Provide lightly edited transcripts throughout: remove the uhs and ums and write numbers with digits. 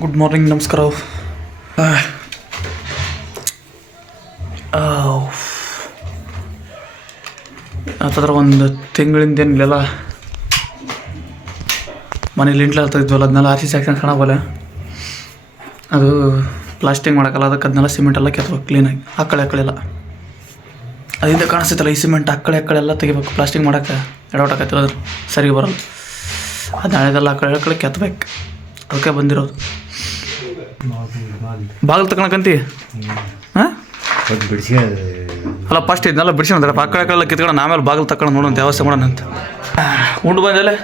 Good morning, ನಮಸ್ಕಾರ. ಯಾಕಂದ್ರೆ ಒಂದು ತಿಂಗಳಿಂದ ಏನಿಲ್ಲ ಮನೇಲಿ ಇಂಟ್ಲ ಇದ್ವಲ್ಲ, ಅದನ್ನೆಲ್ಲ ಆಚೆ ಸೆಕ್ಷನ್ ಕಾಣಬಲ್ಲ. ಅದು ಪ್ಲಾಸ್ಟಿಂಗ್ ಮಾಡೋಕ್ಕಲ್ಲ, ಅದಕ್ಕೆ ಅದನ್ನೆಲ್ಲ ಸಿಮೆಂಟೆಲ್ಲ ಕೆತ್ತಬೇಕು ಕ್ಲೀನಾಗಿ. ಆಕಳೆಲ್ಲ ಅದರಿಂದ ಕಾಣಿಸ್ತೈತಲ್ಲ ಈ ಸಿಮೆಂಟ್ ಆಕಳೆಲ್ಲ ತೆಗಿಬೇಕು. ಪ್ಲಾಸ್ಟಿಂಗ್ ಮಾಡೋಕ್ಕೆ ಎಡವಟಾಕತ್ತಿರೋದ್ರೆ ಸರಿ ಬರೋಲ್ಲ. ಅದು ನಾಳೆದೆಲ್ಲ ಆಕಳೆ ಕೆತ್ತಬೇಕು. ಅದಕ್ಕೆ ಬಂದಿರೋದು. ಬಾಗಿಲು ತಗೊಳಕಂತಿ ಹಾಂ ಅಲ್ಲ, ಫಸ್ಟ್ ಇದನ್ನೆಲ್ಲ ಬಿಡಿಸ್ಕೊಂಡ್ರೆ ಆಕಳೆಲ್ಲ ಕಿತ್ಕೊಂಡು ಆಮೇಲೆ ಬಾಗಿಲು ತಗೊಂಡು ನೋಡೋಂತ ವ್ಯವಸ್ಥೆ ಮಾಡೋಣ ಅಂತ. ಉಂಡು ಬಂದಲ್ಲೇ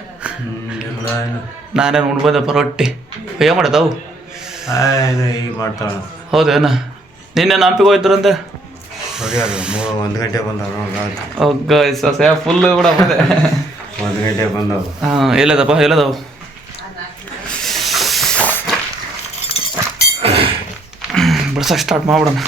ನಾನೇನು ಉಂಡು ಬಂದಪ್ಪ. ರೊಟ್ಟಿ ಏನು ಮಾಡೋದವು ಈಗ ಮಾಡ್ತಾಳ. ಹೌದೇನ? ನಿನ್ನೆ ನಾಂಪಿಗೆ ಹೋಯ್ತಾರಂತೆ. 1 ಗಂಟೆ ಬಂದವ ಫುಲ್ ಕೂಡ ಬಂದೆ. 1 ಗಂಟೆ ಬಂದವ. ಹಾಂ, ಎಲ್ಲದವು ಬಿಡ್ಸಕ್ಕೆ ಸ್ಟಾರ್ಟ್ ಮಾಡ್ಬಿಡೋಣ.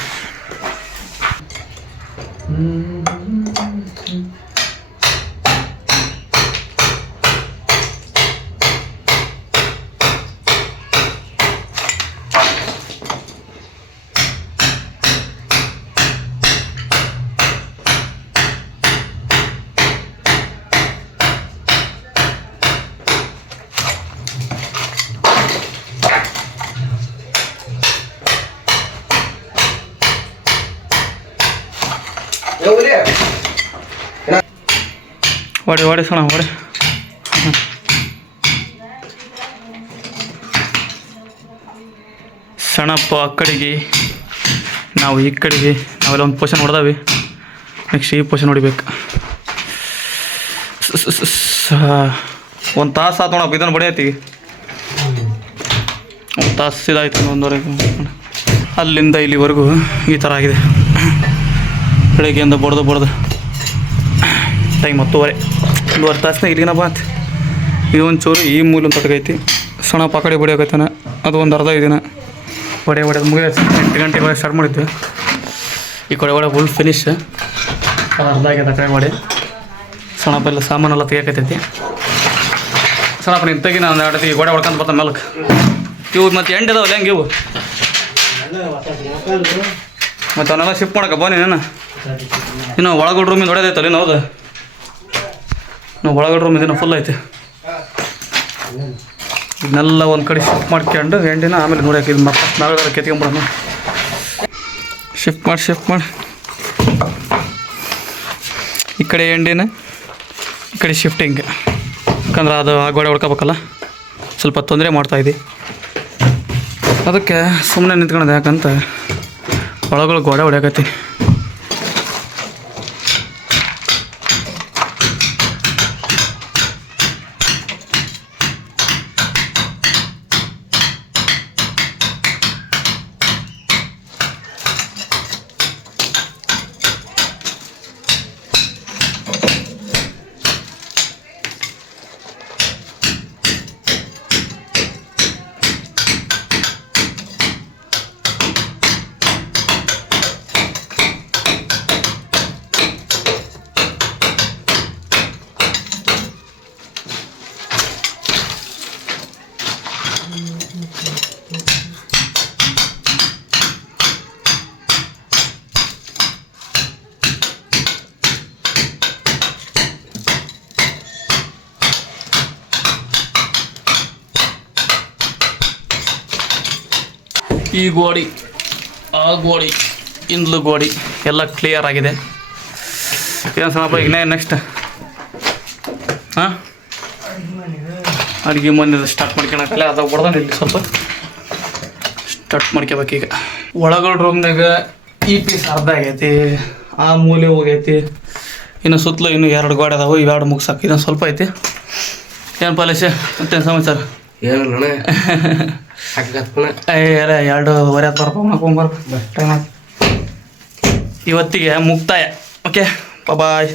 ಹೊಡೆ ಸಣ ಹೊಡೆ. ಸಣಪ್ಪ ಆ ಕಡೆಗೆ, ನಾವು ಈ ಕಡೆಗೆ. ನಾವೆಲ್ಲ ಒಂದು ಪೋಷನ್ ಹೊಡೆದಾವಿ. ನೆಕ್ಸ್ಟ್ ಈ ಪೋಷನ್ ಹೊಡಿಬೇಕು. 1 ತಾಸು ಆತು ನೋಡಪ್ಪ. ಇದನ್ನು ಬಡಿಯತ್ತಿ 1 ತಾಸು ಇದಾಯ್ತು. 1:30 ಅಲ್ಲಿಂದ ಇಲ್ಲಿವರೆಗೂ ಈ ಥರ ಆಗಿದೆ. ಬೆಳಗ್ಗೆಯಿಂದ ಬಡ್ದು ಟೈಮ್ 10:30 ತಾಸನ್ನ ಇಲ್ಲಿನ ಬಾತ್. ಇದು ಒಂದು ಚೂರು ಈ ಮೂಲ ಒಂದು ತೊಟಗೈತಿ. ಸಣ್ಣ ಪಾಕಡೆ ಬಡಿಯೋಕೈತಾನೆ. ಅದು ಒಂದು ಅರ್ಧ ದಿನ ಹೊಡೆಯೋದು ಮುಗಿದ 8 ಗಂಟೆಗೆ ಸ್ಟಾರ್ಟ್ ಮಾಡಿದ್ವಿ. ಈ ಕಡೆ ಫುಲ್ ಫಿನಿಶ್. ಅರ್ಧ ಆಗ್ಯದ ಆ ಕಡೆ ಹೊಡೆ. ಸಣ್ಣಪ್ಪ ಎಲ್ಲ ಸಾಮಾನೆಲ್ಲ ತೆಗಿಯಕತ್ತೈತಿ. ಸಣ್ಣಪ್ಪ ನೀನು ತೆಗಿ, ನಾನು 2 ಗೋಡೆ ಹೊಡ್ಕೊಂಡು ಬರ್ತಾನೆ ಮೆಲ್ಕ್. ಇವು ಮತ್ತು ಎಂಟು ಇದಾವಲ್ಲ ಹೆಂಗೆ ಇವು? ಮತ್ತು ಅವನ್ನೆಲ್ಲ ಶಿಫ್ಟ್ ಮಾಡಕ್ಕೆ ಬನ್ನಿ. ಇನ್ನು ಒಳಗಡೆ ರೂಮಿಂದ ಹೊಡೆದೈತಲ್ಲ. ಇನ್ನು ಹೌದು, ನಾವು ಒಳಗಡೆ ರೂಮ್ ಇದನ್ನು ಫುಲ್ ಐತೆ. ಇದನ್ನೆಲ್ಲ ಒಂದು ಕಡೆ ಶಿಫ್ಟ್ ಮಾಡ್ಕೊಂಡು ಎಂಡಿನ ಆಮೇಲೆ ನೋಡಕ್ಕೆ ಇದು ಮತ್ತೆ ನಾಳೆ ಕೆತ್ಕೊಂಬಿಡೋಣ. ಶಿಫ್ಟ್ ಮಾಡಿ ಈ ಕಡೆ ಎಂಡಿನ ಈ ಕಡೆ ಶಿಫ್ಟಿಂಗ್. ಯಾಕಂದ್ರೆ ಅದು ಆ ಗೋಡೆ ಹೊಡ್ಕೋಬೇಕಲ್ಲ, ಸ್ವಲ್ಪ ತೊಂದರೆ ಮಾಡ್ತಾಯಿದ್ದೆ. ಅದಕ್ಕೆ ಸುಮ್ಮನೆ ನಿಂತ್ಕೊಳ್ಳೋದು. ಯಾಕಂತ ಒಳಗಳು ಗೋಡೆ ಹೊಡ್ಯಾಕತ್ತೀನಿ. ಈ ಗೋಡಿ, ಆ ಗೋಡಿ, ಇಂದ್ಲು ಗೋಡಿ ಎಲ್ಲ ಕ್ಲಿಯರ್ ಆಗಿದೆ. ಏನು ಸಣ್ಣಪ್ಪ ಈಗ ನೆಕ್ಸ್ಟ್ ಹಾಂ ಅಡುಗೆ ಮನೆ ಸ್ಟಾರ್ಟ್ ಮಾಡ್ಕೊಳಕ್ಕಲ್ಲ. ಅದು ಹೊಡೆದ ಇಲ್ಲಿ ಸ್ವಲ್ಪ ಸ್ಟಾರ್ಟ್ ಮಾಡ್ಕೋಬೇಕು. ಈಗ ಒಳಗಡೆ ರೂಮ್ನಾಗ ಈ ಪೀಸ್ ಅರ್ಧ ಆಗೈತಿ, ಆ ಮೂಲೆ ಹೋಗೈತಿ. ಇನ್ನು ಸುತ್ತಲೂ ಇನ್ನೂ 2 ಗೋಡೆ ಅದಾವೆ. ಇವೆರಡು ಮುಗ್ಸಾಕ ಇನ್ನೊಂದು ಸ್ವಲ್ಪ ಐತಿ. ಏನು ಪಾಲಿಸ ಮತ್ತೇನು ಸಮಾಚಾರ? ಏನಲ್ಲ ಎಲ್ಲ 2:30 ಬರ್ಕೊಂಬರ್ಬೇಕು ಟೈಮ್ ಆಯ್ತು. ಇವತ್ತಿಗೆ ಮುಕ್ತಾಯ. ಓಕೆ, ಬಾಯ್.